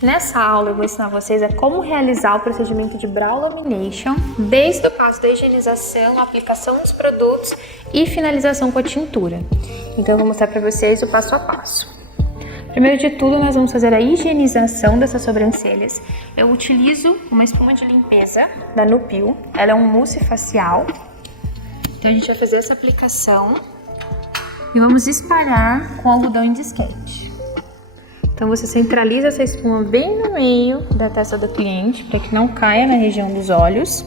Nessa aula eu vou ensinar vocês a como realizar o procedimento de brow lamination, desde o passo da higienização, aplicação dos produtos e finalização com a tintura. Então eu vou mostrar para vocês o passo a passo. Primeiro de tudo, nós vamos fazer a higienização dessas sobrancelhas. Eu utilizo uma espuma de limpeza da Nupil, ela é um mousse facial. Então a gente vai fazer essa aplicação e vamos espalhar com algodão em disquete. Então você centraliza essa espuma bem no meio da testa do cliente, para que não caia na região dos olhos.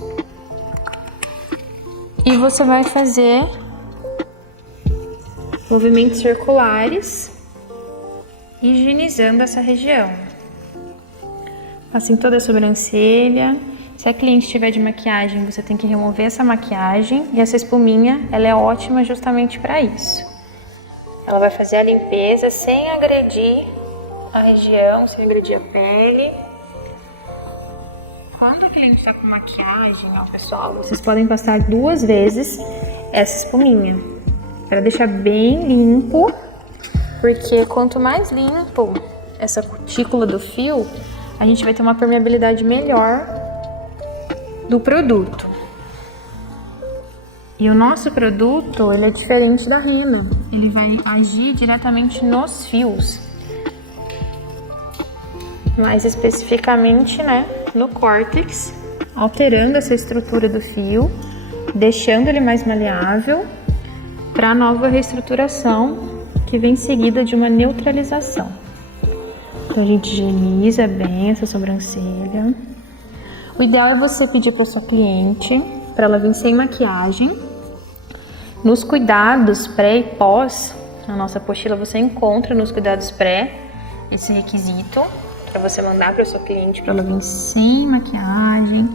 E você vai fazer movimentos circulares, higienizando essa região. Assim toda a sobrancelha. Se a cliente estiver de maquiagem, você tem que remover essa maquiagem. E essa espuminha, ela é ótima justamente para isso. Ela vai fazer a limpeza sem agredir a região, sem agredir a pele. Quando o cliente está com maquiagem, ó, pessoal, vocês podem passar 2 vezes essa espuminha para deixar bem limpo, porque quanto mais limpo essa cutícula do fio, a gente vai ter uma permeabilidade melhor do produto. E o nosso produto, ele é diferente da rena, ele vai agir diretamente nos fios. Mais especificamente, né, no córtex, alterando essa estrutura do fio, deixando ele mais maleável para a nova reestruturação que vem seguida de uma neutralização. Então a gente higieniza bem essa sobrancelha. O ideal é você pedir para sua cliente para ela vir sem maquiagem. Nos cuidados pré e pós, na nossa apostila você encontra nos cuidados pré esse requisito para você mandar para o seu cliente para ela vir sem maquiagem,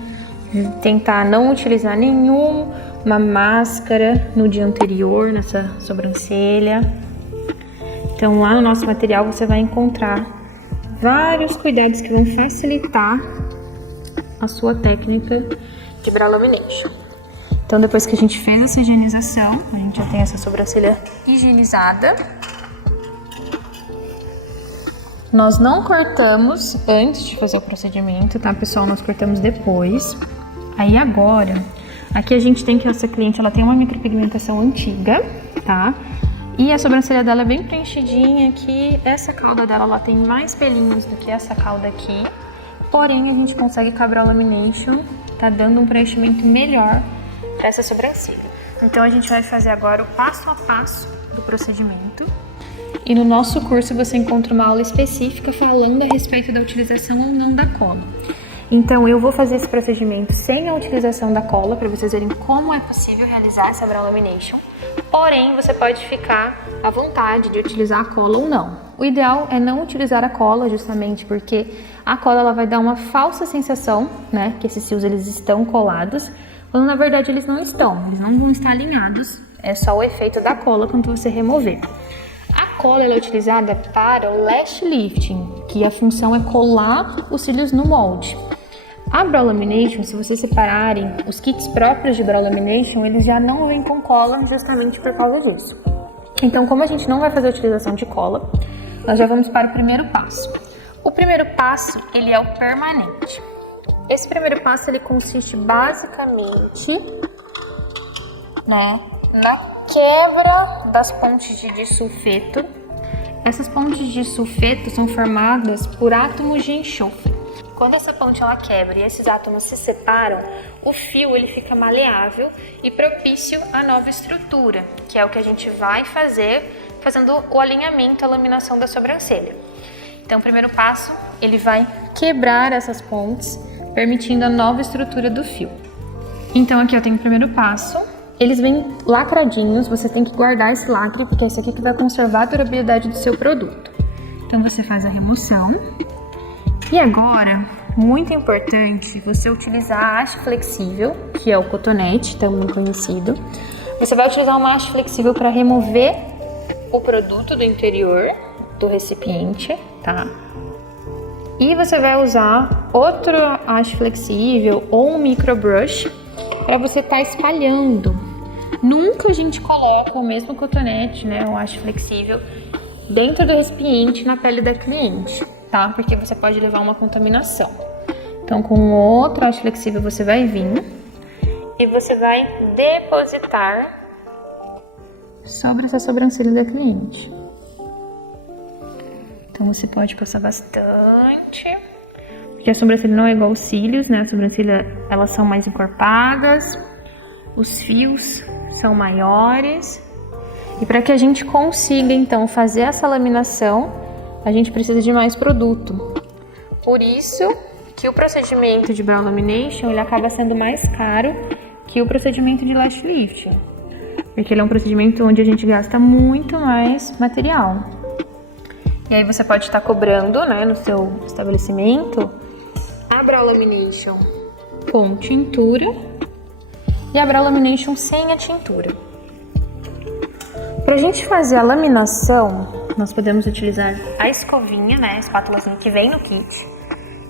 tentar não utilizar nenhuma máscara no dia anterior nessa sobrancelha. Então lá no nosso material você vai encontrar vários cuidados que vão facilitar a sua técnica de brow lamination. Então depois que a gente fez essa higienização, a gente já tem essa sobrancelha higienizada. Nós não cortamos antes de fazer o procedimento, tá, pessoal? Nós cortamos depois. Aí agora, aqui a gente tem que essa cliente, ela tem uma micropigmentação antiga, tá? E a sobrancelha dela é bem preenchidinha aqui. Essa cauda dela, ela tem mais pelinhos do que essa cauda aqui. Porém, a gente consegue com a brow lamination, tá dando um preenchimento melhor para essa sobrancelha. Então a gente vai fazer agora o passo a passo do procedimento. E no nosso curso você encontra uma aula específica falando a respeito da utilização ou não da cola. Então eu vou fazer esse procedimento sem a utilização da cola, para vocês verem como é possível realizar essa brow lamination. Porém, você pode ficar à vontade de utilizar a cola ou não. O ideal é não utilizar a cola, justamente porque a cola ela vai dar uma falsa sensação, né, que esses fios eles estão colados, quando na verdade eles não estão, eles não vão estar alinhados. É só o efeito da cola quando você remover. A cola ela é utilizada para o lash lifting, que a função é colar os cílios no molde. A brow lamination, se vocês separarem os kits próprios de brow lamination, eles já não vêm com cola justamente por causa disso. Então, como a gente não vai fazer a utilização de cola, nós já vamos para o primeiro passo. O primeiro passo, ele é o permanente. Esse primeiro passo, ele consiste basicamente, né, na quebra das pontes de disulfeto. Essas pontes de sulfeto são formadas por átomos de enxofre. Quando essa ponte ela quebra e esses átomos se separam, o fio ele fica maleável e propício à nova estrutura, que é o que a gente vai fazer fazendo o alinhamento, a laminação da sobrancelha. Então, o primeiro passo, ele vai quebrar essas pontes, permitindo a nova estrutura do fio. Então, aqui eu tenho o primeiro passo. Eles vêm lacradinhos, você tem que guardar esse lacre, porque é isso aqui que vai conservar a durabilidade do seu produto. Então, você faz a remoção. E agora, muito importante, você utilizar a haste flexível, que é o cotonete, também conhecido. Você vai utilizar uma haste flexível para remover o produto do interior do recipiente, tá? E você vai usar outra haste flexível ou um microbrush para você estar espalhando. Nunca a gente coloca o mesmo cotonete, né, ou haste flexível, dentro do recipiente na pele da cliente, tá? Porque você pode levar uma contaminação. Então, com outro haste flexível, você vai vir e você vai depositar sobre essa sobrancelha da cliente. Então, você pode passar bastante, porque a sobrancelha não é igual aos cílios, né? A sobrancelha, elas são mais encorpadas, os fios são maiores. E para que a gente consiga, então, fazer essa laminação, a gente precisa de mais produto. Por isso que o procedimento de brow lamination, ele acaba sendo mais caro que o procedimento de lash lifting. Porque ele é um procedimento onde a gente gasta muito mais material. E aí você pode estar cobrando, né, no seu estabelecimento, a brow lamination com tintura e a brow lamination sem a tintura. Pra gente fazer a laminação, nós podemos utilizar a escovinha, né, a espátulazinha que vem no kit.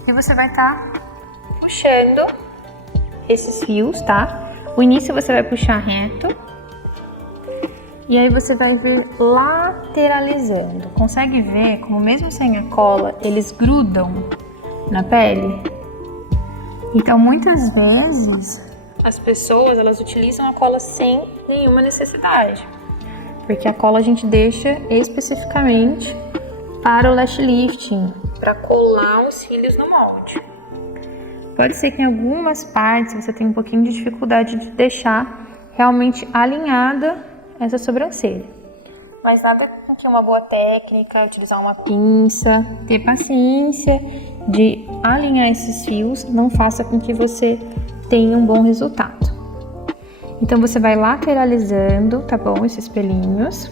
E você vai estar puxando esses fios, tá? O início você vai puxar reto. E aí você vai vir lateralizando. Consegue ver como mesmo sem a cola, eles grudam na pele? Então, muitas vezes, as pessoas, elas utilizam a cola sem nenhuma necessidade. Porque a cola a gente deixa especificamente para o lash lifting, para colar os cílios no molde. Pode ser que em algumas partes você tenha um pouquinho de dificuldade de deixar realmente alinhada essa sobrancelha. Mas nada que uma boa técnica, utilizar uma pinça, ter paciência de alinhar esses fios não faça com que você tenha um bom resultado. Então você vai lateralizando, tá bom, esses pelinhos.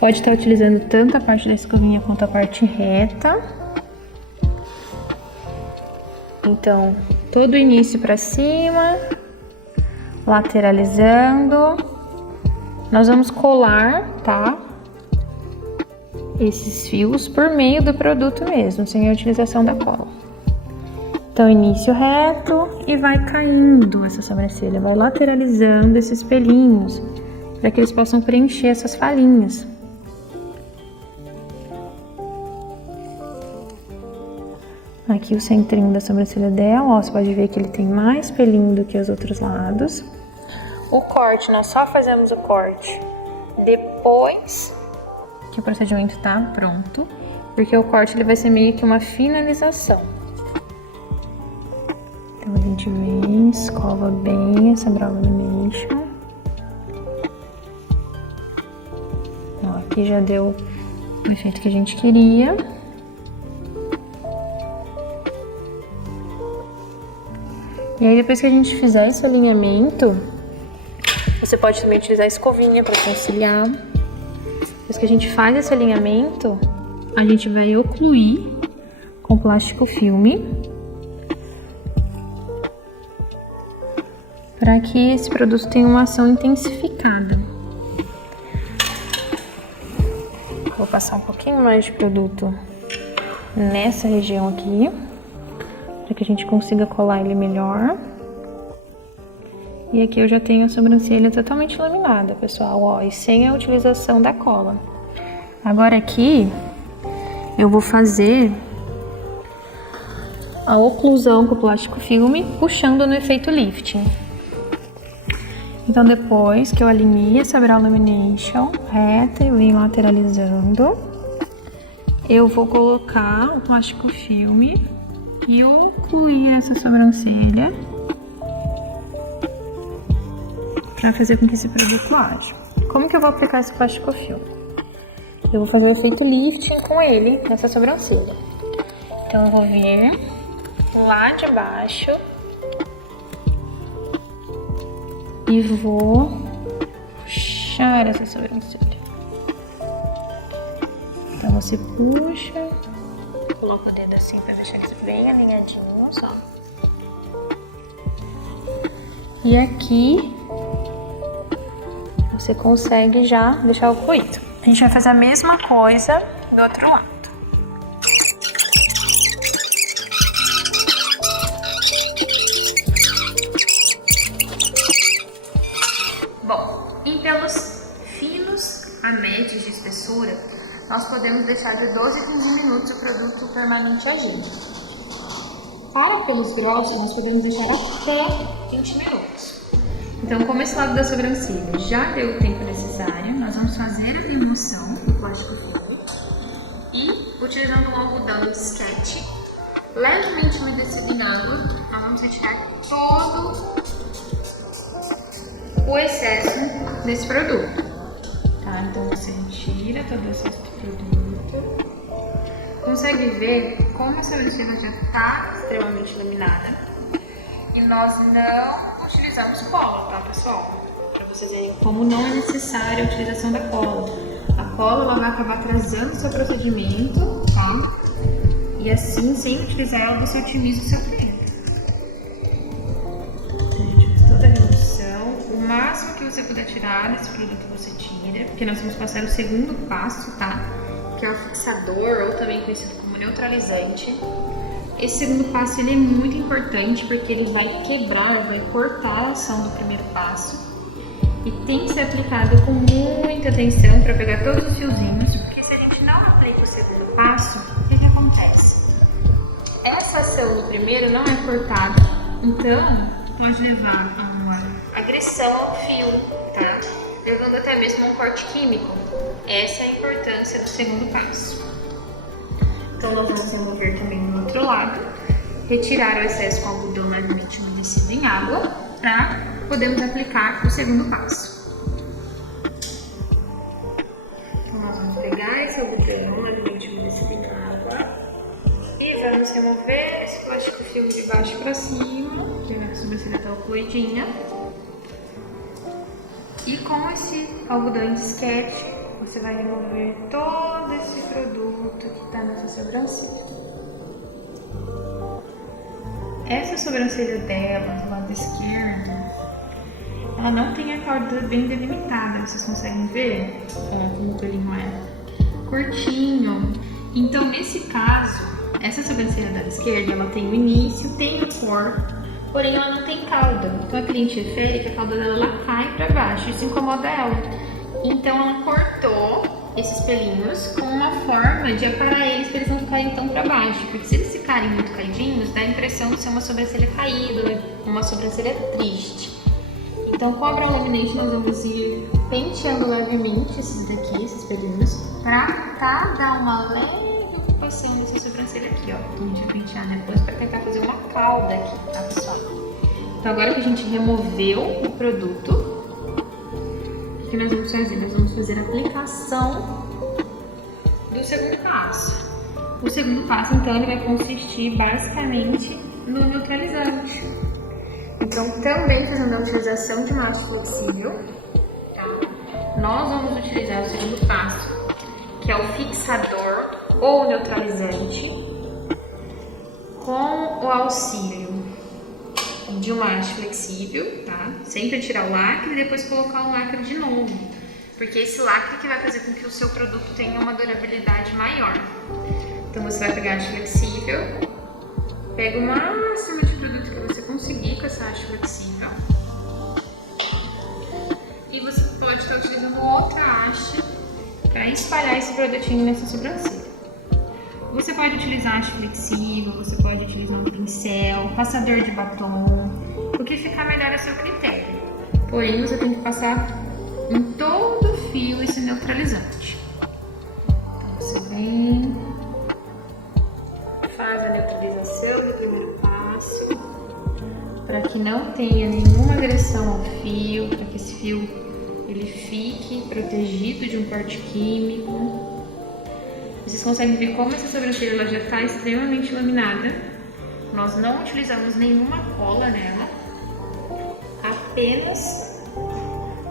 Pode estar utilizando tanto a parte da escovinha quanto a parte reta. Então, todo o início para cima, lateralizando. Nós vamos colar, tá? Esses fios por meio do produto mesmo, sem a utilização da cola. Então, início reto e vai caindo essa sobrancelha, vai lateralizando esses pelinhos, para que eles possam preencher essas falhinhas. Aqui o centrinho da sobrancelha dela, ó, você pode ver que ele tem mais pelinho do que os outros lados. O corte, nós só fazemos o corte depois que o procedimento tá pronto, porque o corte ele vai ser meio que uma finalização. Então a gente vem, escova bem essa brow lamination. Ó, aqui já deu o efeito que a gente queria. E aí depois que a gente fizer esse alinhamento, você pode também utilizar a escovinha para conciliar. Depois que a gente faz esse alinhamento, a gente vai ocluir com plástico filme para que esse produto tenha uma ação intensificada. Vou passar um pouquinho mais de produto nessa região aqui, para que a gente consiga colar ele melhor. E aqui eu já tenho a sobrancelha totalmente laminada, pessoal, ó, e sem a utilização da cola. Agora aqui eu vou fazer a oclusão com o plástico filme, puxando no efeito lifting. Então depois que eu alinhei essa brow lamination reta e venho lateralizando, eu vou colocar o plástico filme e ocluir essa sobrancelha para fazer com que esse produto aja. Como que eu vou aplicar esse plástico filme? Eu vou fazer o efeito lifting com ele nessa sobrancelha. Então eu vou vir lá de baixo e vou puxar essa sobrancelha. Então você puxa, coloca o dedo assim para deixar eles bem alinhadinhos, ó. E aqui você consegue já deixar ocluído. A gente vai fazer a mesma coisa do outro lado. Bom, e pelos finos a médios de espessura, nós podemos deixar de 12 a 15 minutos o produto permanente agindo. Para pelos grossos, nós podemos deixar até 20 minutos. Então, como esse lado da sobrancelha já deu o tempo necessário, nós vamos fazer a remoção do plástico filme e, utilizando um algodão de sketch, levemente umedecido em água, nós vamos retirar todo o excesso desse produto. Tá? Então, você retira todo o excesso do produto. Consegue ver como a sobrancelha já está extremamente laminada. E nós não utilizamos cola, tá, pessoal? Para vocês verem como não é necessária a utilização da cola. A cola ela vai acabar atrasando o seu procedimento, tá? E assim, sem utilizar ela, você otimiza o seu cliente. Toda a remoção, o máximo que você puder tirar desse produto você tira, porque nós vamos passar o segundo passo, tá? Que é o fixador, ou também conhecido como neutralizante. Esse segundo passo ele é muito importante porque ele vai quebrar, vai cortar a ação do primeiro passo e tem que ser aplicado com muita atenção para pegar todos os fiozinhos, porque se a gente não aplica o segundo passo, o que acontece? Essa ação do primeiro não é cortada, então pode levar a uma agressão ao fio, tá? Levando até mesmo a um corte químico. Essa é a importância do segundo passo. Então nós vamos remover também no outro lado, retirar o excesso com algodão levemente umedecido em água, para podermos aplicar o segundo passo. Então nós vamos pegar esse algodão levemente umedecido em água e vamos remover esse plástico filme de baixo para cima, que a sobrancelha está ocluidinha. E com esse algodão de sketch, você vai remover todo esse produto que está nessa sobrancelha. Essa sobrancelha dela, do lado esquerdo, ela não tem a cauda bem delimitada, vocês conseguem ver como o pelinho é curtinho. Então, nesse caso, essa sobrancelha da esquerda, ela tem o início, tem a cor, porém ela não tem cauda. Então, a cliente refere que a cauda dela ela cai para baixo, isso incomoda ela. Então ela cortou esses pelinhos com uma forma de aparar eles para eles não ficarem tão para baixo, porque se eles ficarem muito caidinhos, dá a impressão de ser uma sobrancelha caída, uma sobrancelha triste. Então com a Brow Laminate nós vamos ir penteando levemente esses daqui, esses pelinhos, para dar uma leve ocupação nessa sobrancelha aqui, ó. Então a gente vai pentear depois para tentar fazer uma cauda aqui, tá, pessoal? Então agora que a gente removeu o produto, o que nós vamos fazer? Nós vamos fazer a aplicação do segundo passo. O segundo passo, então, ele vai consistir basicamente no neutralizante. Então, também fazendo a utilização de massa flexível, tá? Nós vamos utilizar o segundo passo, que é o fixador ou neutralizante, com o auxílio de uma haste flexível, tá? Sempre tirar o lacre e depois colocar o lacre de novo, porque esse lacre que vai fazer com que o seu produto tenha uma durabilidade maior. Então você vai pegar a haste flexível, pega o máximo de produto que você conseguir com essa haste flexível e você pode estar utilizando outra haste para espalhar esse produtinho nessa sobrancelha. Você pode utilizar haste flexível, você pode utilizar um pincel, passador de batom, o que ficar melhor a seu critério. Porém, você tem que passar em todo o fio esse neutralizante. Então, você vem, faz a neutralização do primeiro passo, para que não tenha nenhuma agressão ao fio, para que esse fio ele fique protegido de um corte químico. Vocês conseguem ver como essa sobrancelha ela já está extremamente laminada. Nós não utilizamos nenhuma cola nela, apenas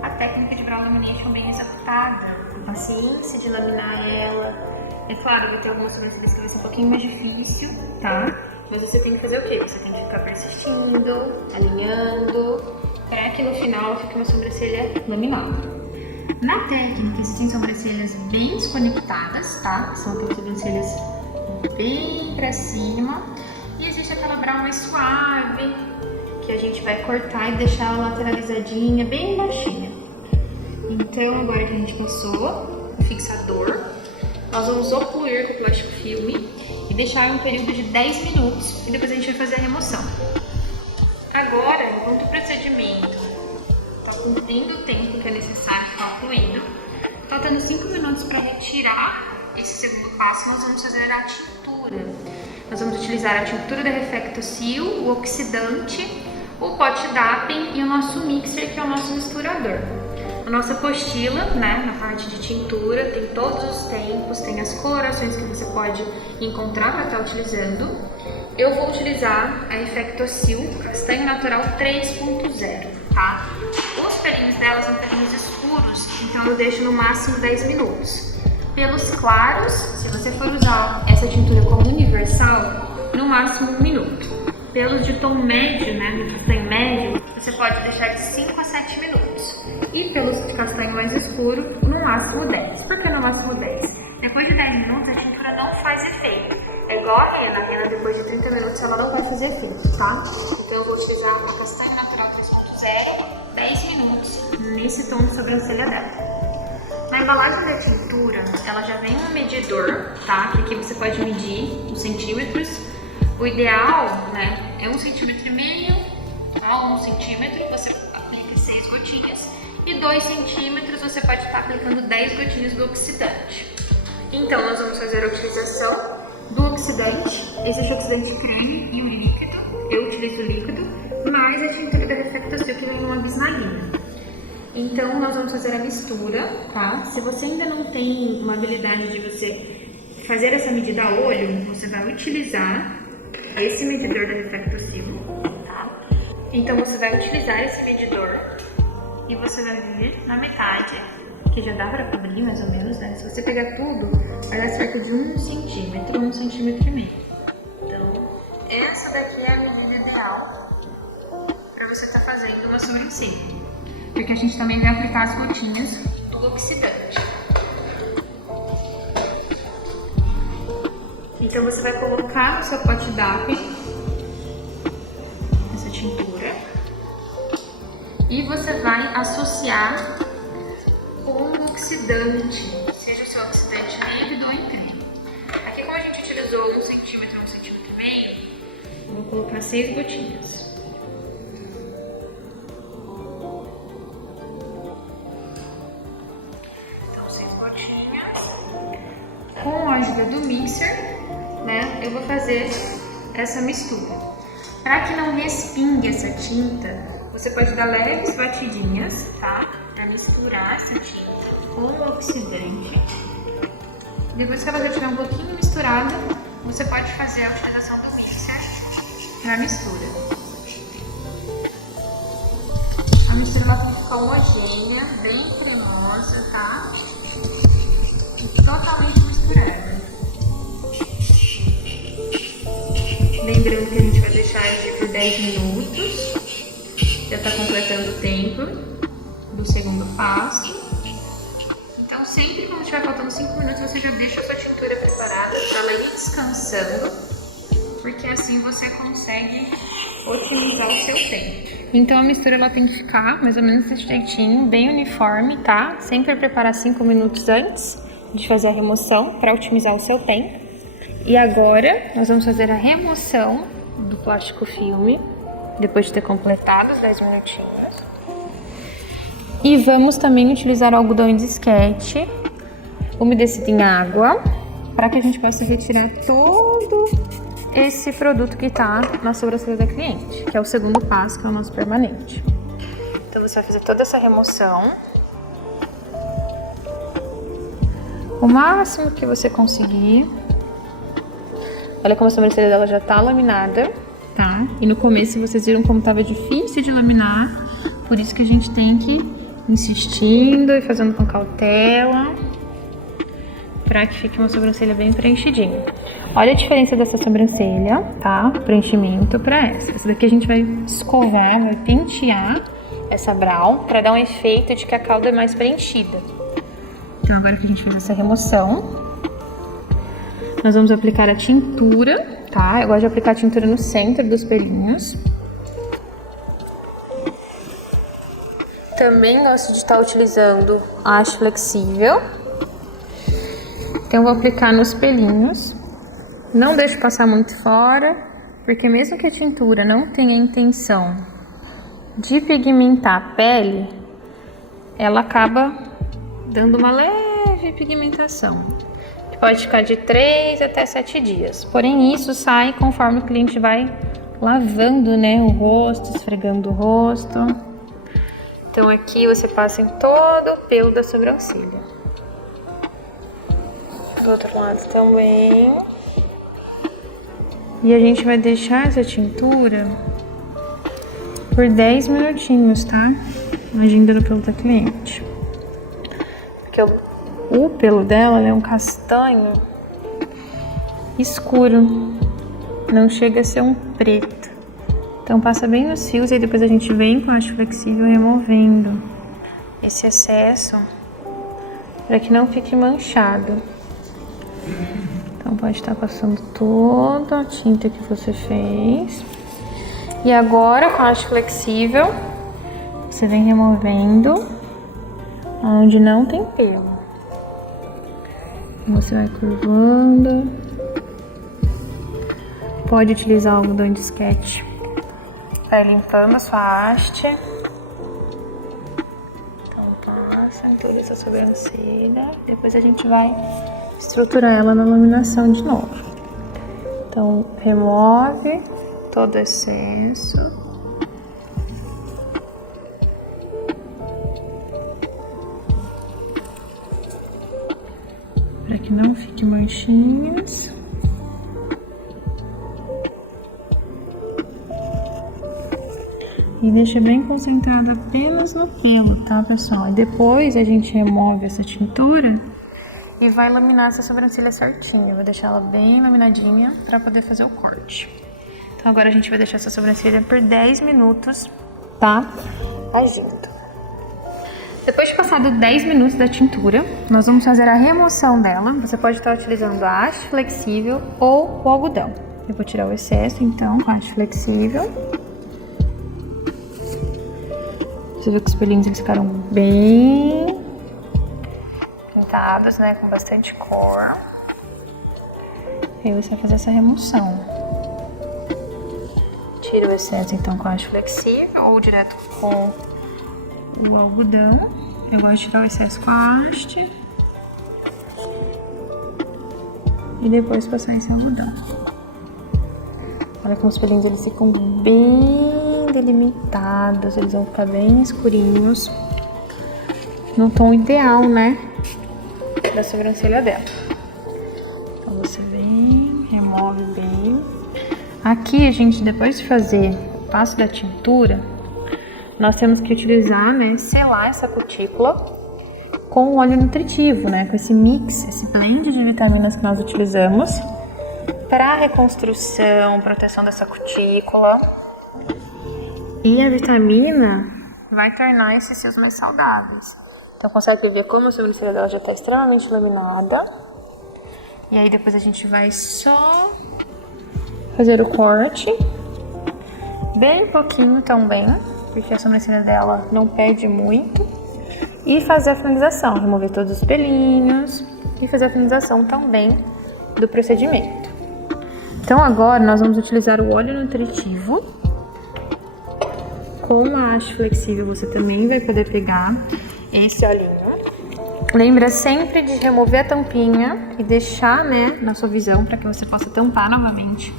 a técnica de Brow Lamination bem executada, a paciência de laminar ela. É claro, vai ter algumas sobrancelhas que vai ser um pouquinho mais difícil, tá? Mas você tem que fazer o quê? Você tem que ficar persistindo, alinhando, para que no final fique uma sobrancelha laminada. Na técnica, existem sobrancelhas bem desconectadas, tá? São aquelas sobrancelhas bem pra cima. E existe aquela brow mais suave, que a gente vai cortar e deixar ela lateralizadinha, bem baixinha. Então, agora que a gente passou o fixador, Nós vamos ocluir com o plástico filme e deixar um período de 10 minutos e depois a gente vai fazer a remoção. Agora, enquanto o procedimento está cumprindo o tempo que é necessário estar ocluído, faltando 5 minutos para retirar esse segundo passo, nós vamos fazer a tintura. Nós vamos utilizar a tintura da Reflectocil, o oxidante, o pote DAPEN e o nosso mixer, que é o nosso misturador. A nossa apostila, né, na parte de tintura, tem todos os tempos, tem as colorações que você pode encontrar para estar utilizando. Eu vou utilizar a Reflectocil Castanho Natural 3.0, tá? Os pelinhos dela são pelinhos escuros, então eu deixo no máximo 10 minutos. Pelos claros, se você for usar essa tintura como universal, no máximo 1 minuto. Pelos de tom médio, né, de castanho médio, você pode deixar de 5 a 7 minutos. E pelos de castanho mais escuro, no máximo 10. Por que no máximo 10? Depois de 10 minutos, a tintura não faz efeito. É igual a rena. A rena, depois de 30 minutos, ela não vai fazer efeito, tá? Então eu vou utilizar a Castanho Natural 3.0, 10 minutos, nesse tom de sobrancelha dela. Na embalagem da tintura, ela já vem um medidor, tá? Que aqui você pode medir os centímetros. O ideal, né, é 1,5 cm a 1 centímetro, você aplica 6 gotinhas. E 2 centímetros você pode estar aplicando 10 gotinhas do oxidante. Então, nós vamos fazer a utilização do oxidante. Existe o oxidante creme e o líquido. Eu utilizo o líquido, mais a tintura da Reflectocil, que vem numa bisnaguinha. Então, nós vamos fazer a mistura, tá? Se você ainda não tem uma habilidade de você fazer essa medida a olho, você vai utilizar esse medidor da Reflectocil, tá? Então, você vai utilizar esse medidor e você vai vir na metade, que já dá pra cobrir mais ou menos, né? Se você pegar tudo, vai dar cerca de 1 centímetro, 1,5 cm. Então, essa daqui é a medida ideal para você estar fazendo uma sobrancelha. Porque a gente também vai aplicar as gotinhas do oxidante. Então você vai colocar no seu pote DAPEN essa tintura e você vai associar com o oxidante, seja o seu oxidante líquido ou em creme. Aqui, como a gente utilizou 1 centímetro, 1,5 cm, eu vou colocar 6 gotinhas. Com a ajuda do mixer, né, eu vou fazer essa mistura. Para que não respingue essa tinta, você pode dar leves batidinhas, tá? Para misturar essa tinta com o oxidante. Depois que ela já estiver um pouquinho misturada, você pode fazer a utilização do mixer na mistura. A mistura ela tem que ficar homogênea, bem cremosa, tá? E totalmente misturada. Lembrando que a gente vai deixar ele por 10 minutos. Já está completando o tempo do segundo passo. Então, sempre quando estiver faltando 5 minutos, você já deixa a sua tintura preparada para ela ir descansando, porque assim você consegue otimizar o seu tempo. Então, a mistura ela tem que ficar mais ou menos desse jeitinho, bem uniforme, tá? Sempre preparar 5 minutos antes de fazer a remoção para otimizar o seu tempo. E agora nós vamos fazer a remoção do plástico filme depois de ter completado os 10 minutinhos. E vamos também utilizar o algodão em disquete umedecido em água para que a gente possa retirar todo esse produto que está na sobrancelha da cliente, que é o segundo passo, que é o nosso permanente. Então você vai fazer toda essa remoção o máximo que você conseguir. Olha como a sobrancelha dela já tá laminada, tá? E no começo vocês viram como tava difícil de laminar, por isso que a gente tem que ir insistindo e fazendo com cautela, pra que fique uma sobrancelha bem preenchidinha. Olha a diferença dessa sobrancelha, tá? Preenchimento pra essa. Essa daqui a gente vai escovar, vai pentear essa brow pra dar um efeito de que a cauda é mais preenchida. Então, agora que a gente fez essa remoção, nós vamos aplicar a tintura, tá? Eu gosto de aplicar a tintura no centro dos pelinhos. Também gosto de estar utilizando a haste flexível. Então, eu vou aplicar nos pelinhos. Não deixo passar muito fora, porque mesmo que a tintura não tenha a intenção de pigmentar a pele, ela acaba dando uma leve pigmentação, que pode ficar de 3 até 7 dias. Porém, isso sai conforme o cliente vai lavando, né, o rosto, esfregando o rosto. Então aqui você passa em todo o pelo da sobrancelha. Do outro lado também. E a gente vai deixar essa tintura por 10 minutinhos, tá? Agindo no pelo da cliente. Porque o pelo dela é um castanho escuro. Não chega a ser um preto. Então passa bem nos fios e depois a gente vem com a haste flexível removendo esse excesso para que não fique manchado. Então pode estar passando toda a tinta que você fez. E agora com a haste flexível você vem removendo onde não tem pelo. Você vai curvando. Pode utilizar o algodão de sketch. Vai limpando a sua haste. Então passa em toda essa sobrancelha. Depois a gente vai estruturar ela na laminação de novo. Então remove todo o excesso. Para que não fique manchinhas. E deixa bem concentrado apenas no pelo, tá, pessoal? Depois a gente remove essa tintura e vai laminar essa sobrancelha certinha. Vou deixar ela bem laminadinha para poder fazer o corte. Então agora a gente vai deixar essa sobrancelha por 10 minutos, tá? Agindo. Depois de passado 10 minutos da tintura, nós vamos fazer a remoção dela. Você pode estar utilizando a haste flexível ou o algodão. Eu vou tirar o excesso, então, com a haste flexível. Você viu que os pelinhos eles ficaram bem pintados, né? Com bastante cor. E aí você vai fazer essa remoção. Tira o excesso então com a haste flexível ou direto com o algodão. Eu gosto de tirar o excesso com a haste. E depois passar esse algodão. Olha como os pelinhos eles ficam bem delimitados, eles vão ficar bem escurinhos, no tom ideal, né, da sobrancelha dela. Então você vem, remove bem. Aqui a gente, depois de fazer o passo da tintura, nós temos que utilizar, né, selar essa cutícula com o óleo nutritivo, né, com esse mix, esse blend de vitaminas que nós utilizamos para reconstrução, proteção dessa cutícula. E a vitamina vai tornar esses fios mais saudáveis. Então consegue ver como a sobrancelha dela já está extremamente laminada. E aí depois a gente vai só fazer o corte. Bem pouquinho também, porque a sobrancelha dela não pede muito. E fazer a finalização, remover todos os pelinhos. E fazer a finalização também do procedimento. Então agora nós vamos utilizar o óleo nutritivo. Com a haste flexível você também vai poder pegar esse olhinho. Lembra sempre de remover a tampinha e deixar, né, na sua visão para que você possa tampar novamente,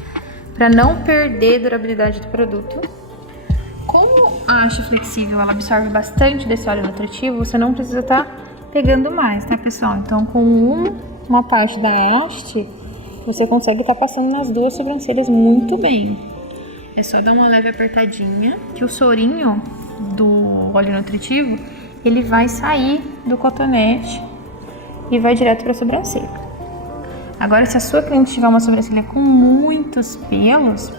para não perder a durabilidade do produto. Como a haste flexível ela absorve bastante desse óleo nutritivo, você não precisa estar pegando mais, tá, pessoal? Então com uma parte da haste você consegue estar passando nas duas sobrancelhas muito bem. É só dar uma leve apertadinha, que o sorinho do óleo nutritivo, ele vai sair do cotonete e vai direto para a sobrancelha. Agora, se a sua cliente tiver uma sobrancelha com muitos pelos,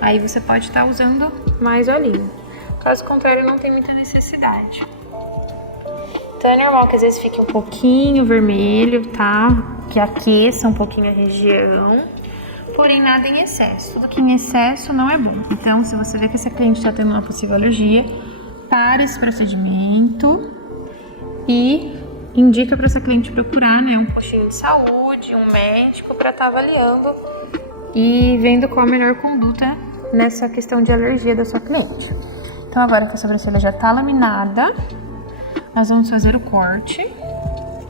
aí você pode estar usando mais olhinho. Caso contrário, não tem muita necessidade. Então é normal que às vezes fique um pouquinho vermelho, tá? Que aqueça um pouquinho a região. Porém, nada em excesso. Tudo que em excesso não é bom. Então, se você vê que essa cliente está tendo uma possível alergia, pare esse procedimento e indica para essa cliente procurar, né, um postinho de saúde, um médico para estar avaliando e vendo qual a melhor conduta nessa questão de alergia da sua cliente. Então agora que a sobrancelha já está laminada, nós vamos fazer o corte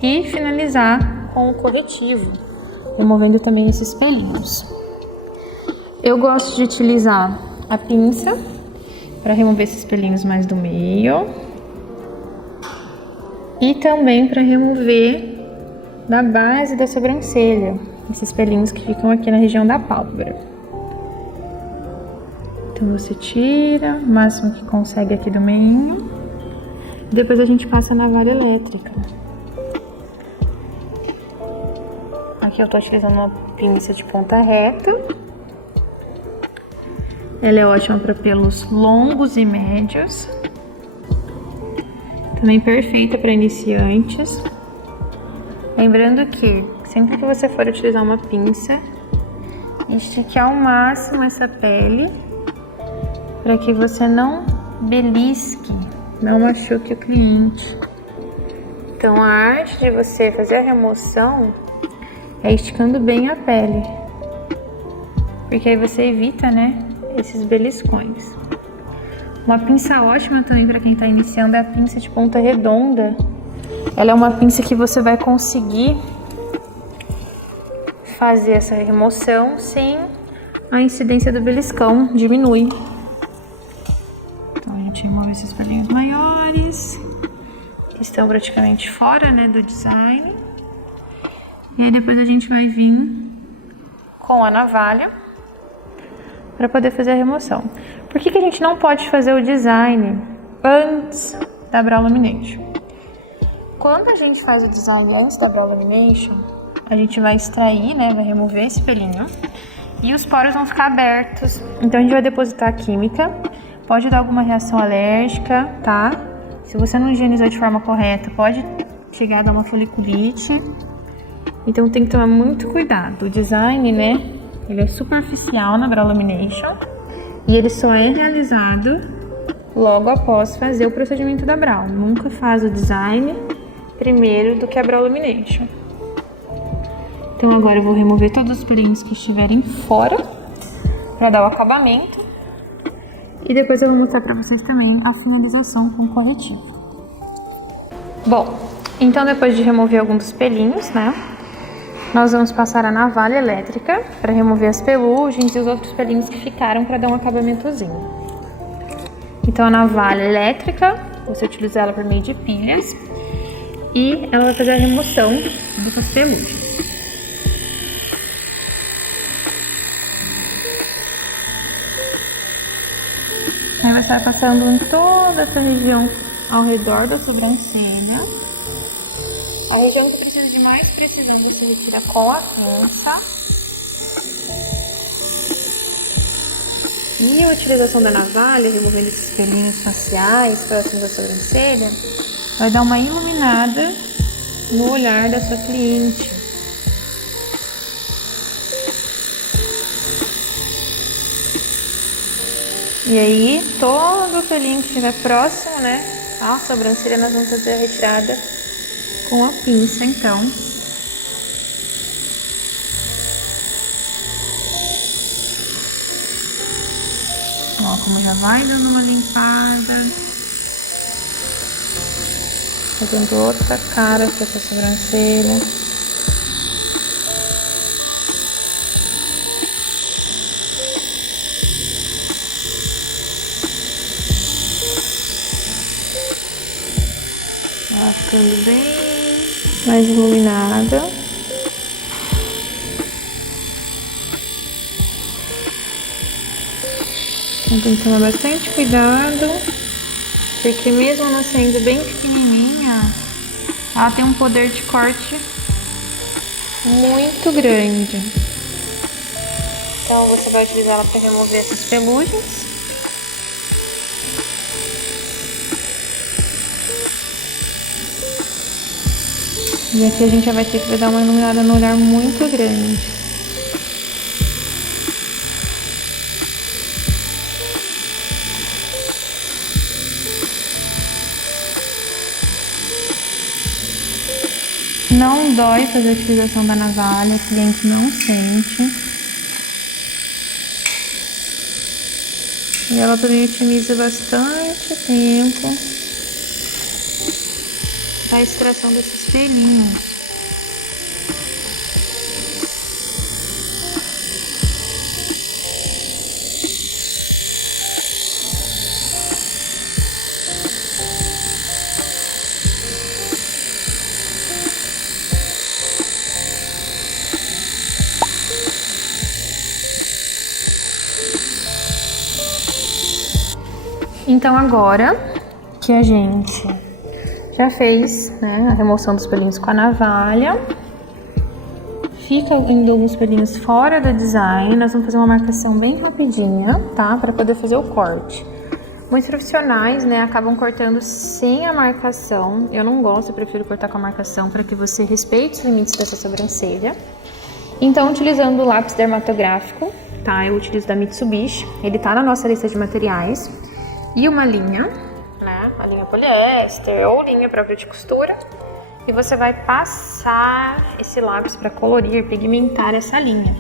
e finalizar com o corretivo, removendo também esses pelinhos. Eu gosto de utilizar a pinça para remover esses pelinhos mais do meio e também para remover da base da sobrancelha, esses pelinhos que ficam aqui na região da pálpebra. Então você tira o máximo que consegue aqui do meio. Depois a gente passa na navalha elétrica. Aqui eu tô utilizando uma pinça de ponta reta. Ela é ótima para pelos longos e médios. Também perfeita para iniciantes. Lembrando que sempre que você for utilizar uma pinça, estique ao máximo essa pele para que você não belisque, não machuque o cliente. Então a arte de você fazer a remoção é esticando bem a pele, porque aí você evita, né, esses beliscões. Uma pinça ótima também para quem está iniciando é a pinça de ponta redonda. Ela é uma pinça que você vai conseguir fazer essa remoção sem a incidência do beliscão, diminui. Então a gente remove esses pelinhos maiores, que estão praticamente fora, né, do design. E aí depois a gente vai vir com a navalha para poder fazer a remoção. Por que a gente não pode fazer o design antes da brow lamination? Quando a gente faz o design antes da brow lamination, a gente vai extrair, né, vai remover esse pelinho e os poros vão ficar abertos. Então a gente vai depositar a química, pode dar alguma reação alérgica, tá? Se você não higienizar de forma correta, pode chegar a dar uma foliculite. Então tem que tomar muito cuidado. O design, né, ele é superficial na brow lamination e ele só é realizado logo após fazer o procedimento da brow. Nunca faz o design primeiro do que a brow lamination. Então agora eu vou remover todos os pelinhos que estiverem fora para dar o acabamento. E depois eu vou mostrar para vocês também a finalização com corretivo. Bom, então depois de remover alguns dos pelinhos, né, nós vamos passar a navalha elétrica para remover as pelugens e os outros pelinhos que ficaram para dar um acabamentozinho. Então a navalha elétrica, você utiliza ela por meio de pilhas e ela vai fazer a remoção dessas pelugens. Aí vai estar passando em toda essa região ao redor da sobrancelha. A região que precisa de mais precisão você retira com a pinça. E a utilização da navalha, removendo esses pelinhos faciais próximos da sobrancelha, vai dar uma iluminada no olhar da sua cliente. E aí, todo o pelinho que estiver próximo, né, à sobrancelha, nós vamos fazer a retirada com a pinça, então. Ó, como já vai dando uma limpada. Fazendo outra cara para essa sobrancelha. Ela ficando bem mais iluminada. Então tem que tomar bastante cuidado, porque mesmo ela sendo bem pequenininha, ela tem um poder de corte muito grande. Então você vai utilizar ela para remover essas pelugens. E aqui a gente já vai ter que dar uma iluminada no olhar muito grande. Não dói fazer a utilização da navalha, o cliente não sente. E ela também otimiza bastante tempo a extração desses pelinhos. Então agora que a gente já fez, né, a remoção dos pelinhos com a navalha, fica ainda alguns pelinhos fora do design, nós vamos fazer uma marcação bem rapidinha, tá, para poder fazer o corte. Muitos profissionais, né, acabam cortando sem a marcação. Eu não gosto, eu prefiro cortar com a marcação para que você respeite os limites dessa sobrancelha. Então, utilizando o lápis dermatográfico, tá, eu utilizo da Mitsubishi, ele tá na nossa lista de materiais. E uma linha, né, uma linha poliéster ou linha própria de costura. E você vai passar esse lápis para colorir, pigmentar essa linha,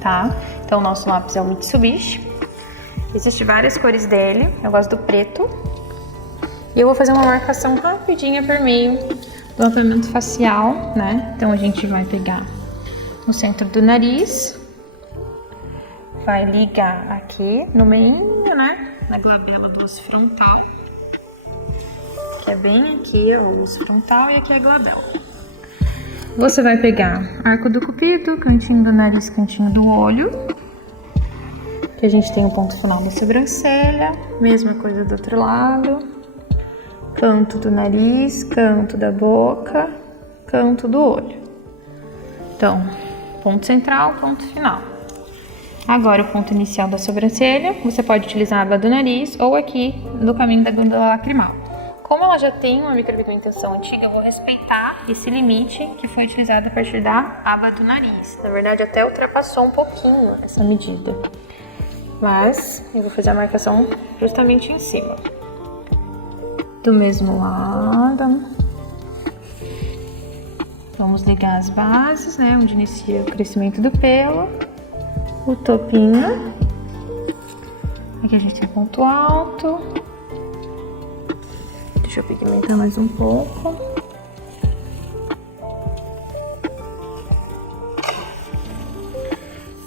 tá? Então, o nosso lápis é o Mitsubishi. Existem várias cores dele, eu gosto do preto. E eu vou fazer uma marcação rapidinha por meio do mapeamento facial, né? Então, a gente vai pegar no centro do nariz, vai ligar aqui no meio, né? Na glabela do osso frontal, que é bem aqui o osso frontal e aqui é a glabela. Você vai pegar arco do cupido, cantinho do nariz, cantinho do olho, que a gente tem o ponto final da sobrancelha, mesma coisa do outro lado, canto do nariz, canto da boca, canto do olho. Então, ponto central, ponto final. Agora o ponto inicial da sobrancelha, você pode utilizar a aba do nariz ou aqui no caminho da glândula lacrimal. Como ela já tem uma micropigmentação antiga, eu vou respeitar esse limite que foi utilizado a partir da aba do nariz. Na verdade, até ultrapassou um pouquinho essa medida. Mas eu vou fazer a marcação justamente em cima. Do mesmo lado. Vamos ligar as bases, né, onde inicia o crescimento do pelo. O topinho, aqui a gente tem ponto alto, deixa eu pigmentar mais um pouco,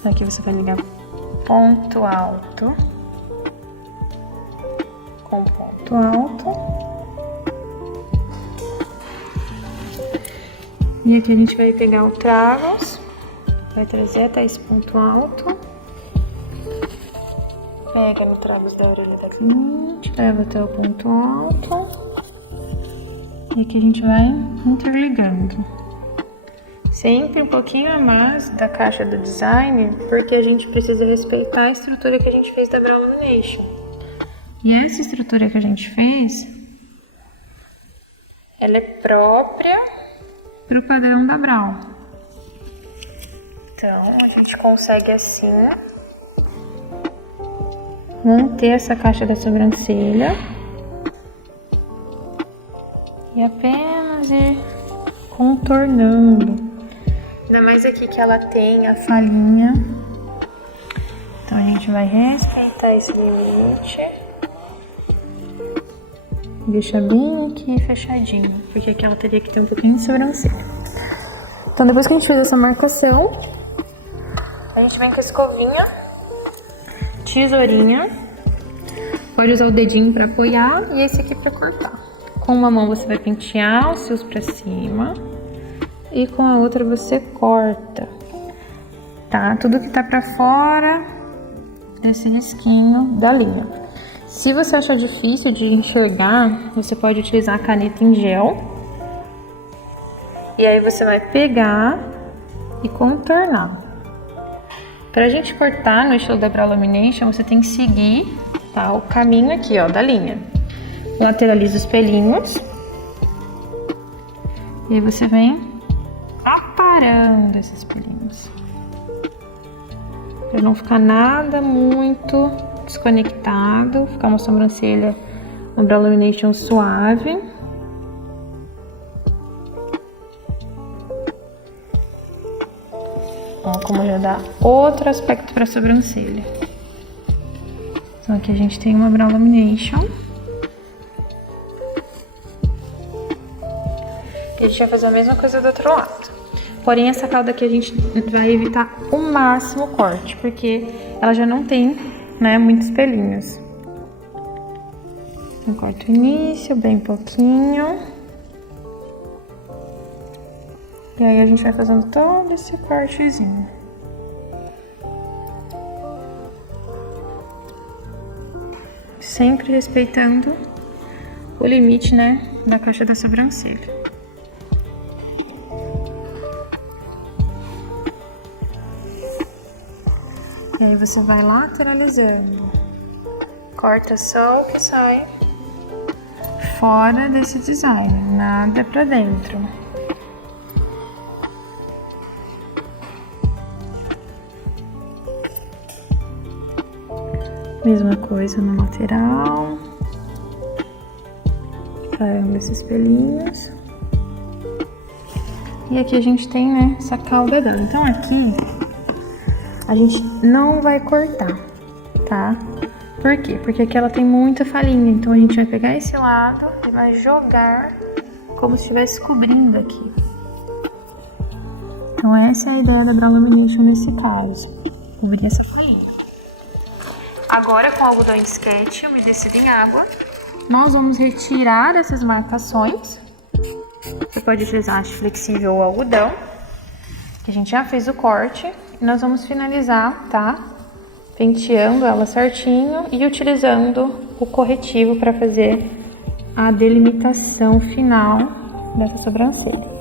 aqui você vai ligar ponto alto com ponto alto, e aqui a gente vai pegar o tragos. Vai trazer até esse ponto alto. Pega no tragos da orelha da cliente, leva até o ponto alto. E aqui a gente vai interligando. Sempre um pouquinho a mais da caixa do design, porque a gente precisa respeitar a estrutura que a gente fez da Brow Lamination. E essa estrutura que a gente fez, ela é própria para o padrão da Brow. Então, a gente consegue assim manter essa caixa da sobrancelha e apenas ir contornando. Ainda mais aqui que ela tem a falhinha. Então, a gente vai respeitar esse limite. Deixa bem aqui fechadinho, porque aqui ela teria que ter um pouquinho de sobrancelha. Então, depois que a gente fez essa marcação, a gente vem com a escovinha, tesourinha, pode usar o dedinho para apoiar e esse aqui para cortar. Com uma mão você vai pentear os fios para cima e com a outra você corta, tá? Tudo que tá para fora desse risquinho da linha. Se você achar difícil de enxergar, você pode utilizar a caneta em gel. E aí você vai pegar e contornar. Pra gente cortar no estilo da Brow Lamination, você tem que seguir, tá, o caminho aqui, ó, da linha. Lateraliza os pelinhos. E aí você vem aparando esses pelinhos. Pra não ficar nada muito desconectado, ficar uma sobrancelha, uma Brow Lamination suave. Ó, como já dá outro aspecto para a sobrancelha. Então aqui a gente tem uma brow lamination. E a gente vai fazer a mesma coisa do outro lado. Porém, essa cauda aqui a gente vai evitar o máximo o corte, porque ela já não tem, né, muitos pelinhos. Então, corto o início, bem pouquinho. E aí a gente vai fazendo todo esse cortezinho. Sempre respeitando o limite, né, da caixa da sobrancelha. E aí você vai lateralizando. Corta só o que sai fora desse design, nada pra dentro. Mesma coisa no lateral. Parando esses pelinhos. E aqui a gente tem, né, essa cauda dela. Então aqui a gente não vai cortar, tá? Por quê? Porque aqui ela tem muita falinha, então a gente vai pegar esse lado e vai jogar como se estivesse cobrindo aqui. Então essa é a ideia da brow lamination nesse caso, cobrir essa falinha. Agora com o algodão em sketch umedecido em água, nós vamos retirar essas marcações. Você pode utilizar haste flexível ou algodão, que a gente já fez o corte. E nós vamos finalizar, tá? Penteando ela certinho e utilizando o corretivo para fazer a delimitação final dessa sobrancelha.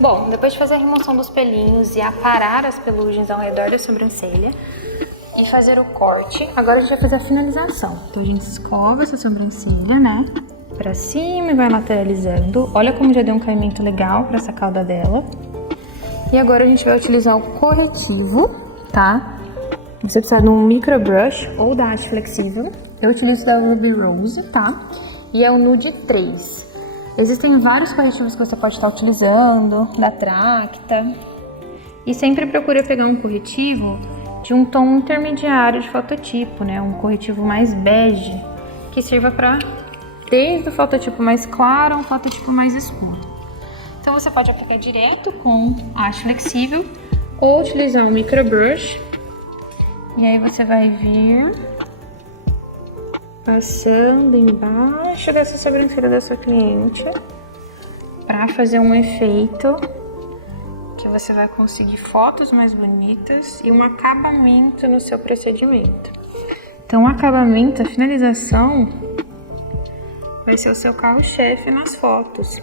Bom, depois de fazer a remoção dos pelinhos e aparar as pelugens ao redor da sobrancelha e fazer o corte, agora a gente vai fazer a finalização. Então a gente escova essa sobrancelha, né, pra cima e vai lateralizando. Olha como já deu um caimento legal pra essa cauda dela. E agora a gente vai utilizar o corretivo, tá? Você precisa de um micro brush ou da haste flexível. Eu utilizo da Ruby Rose, tá? E é o Nude 3. Existem vários corretivos que você pode estar utilizando, da Tracta. E sempre procura pegar um corretivo de um tom intermediário de fototipo, né? Um corretivo mais bege, que sirva para desde o fototipo mais claro a um fototipo mais escuro. Então você pode aplicar direto com haste flexível ou utilizar um micro brush. E aí você vai vir passando embaixo dessa sobrancelha da sua cliente para fazer um efeito que você vai conseguir fotos mais bonitas e um acabamento no seu procedimento. Então o acabamento, a finalização vai ser o seu carro-chefe nas fotos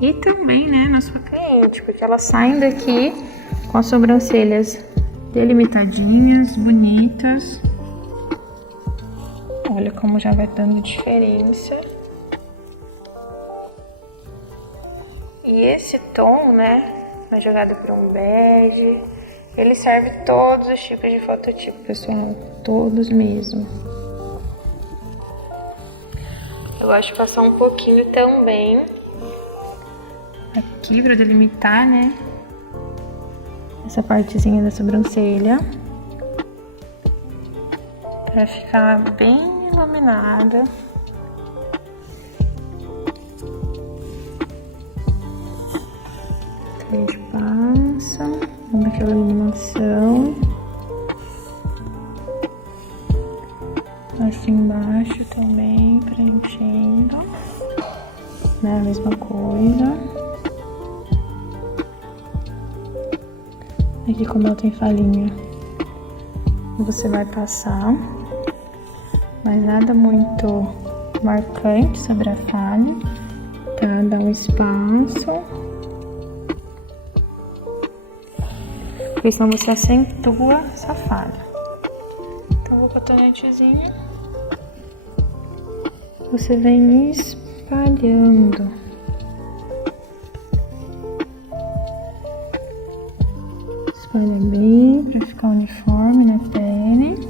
e também, né, na sua cliente, porque elas saem daqui com as sobrancelhas delimitadinhas, bonitas. Olha como já vai dando diferença. E esse tom, né, na jogada para um bege, ele serve todos os tipos de fototipo, pessoal, todos mesmo. Eu gosto de passar um pouquinho também aqui para delimitar, né, essa partezinha da sobrancelha, para ficar bem iluminada. A gente passa, dando aquela iluminação. Aqui embaixo também, preenchendo. Né, a mesma coisa. Aqui como ela tem falinha, você vai passar. Mas nada muito marcante sobre a falha, tá? Dá um espaço. Porque senão você acentua essa falha. Então, vou com a tonetezinha. Você vem espalhando. Espalha bem pra ficar uniforme na pele.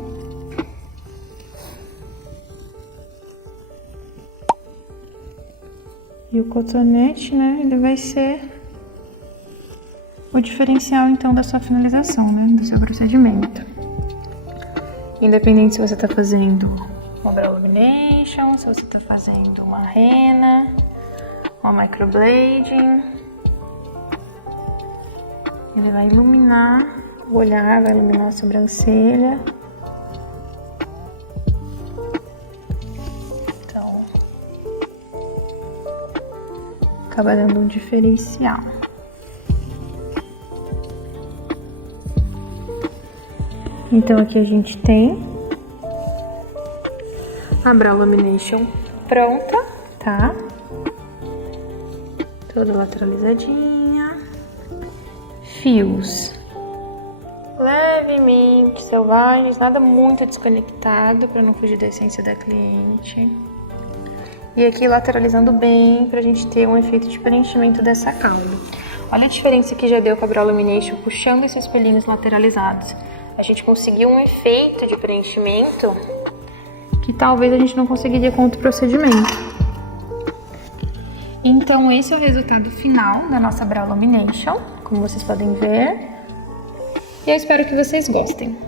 E o cotonete, né, ele vai ser o diferencial, então, da sua finalização, né, do seu procedimento. Independente se você tá fazendo uma brow lamination, se você tá fazendo uma henna, uma microblading, ele vai iluminar o olhar, vai iluminar a sobrancelha. Então, acaba dando um diferencial. Então aqui a gente tem a brow lamination pronta, tá? Toda lateralizadinha. Fios levemente selvagens, nada muito desconectado para não fugir da essência da cliente. E aqui lateralizando bem pra gente ter um efeito de preenchimento dessa cauda. Olha a diferença que já deu com a brow lamination puxando esses pelinhos lateralizados. A gente conseguiu um efeito de preenchimento que talvez a gente não conseguiria com outro procedimento. Então esse é o resultado final da nossa brow lamination, como vocês podem ver. E eu espero que vocês gostem.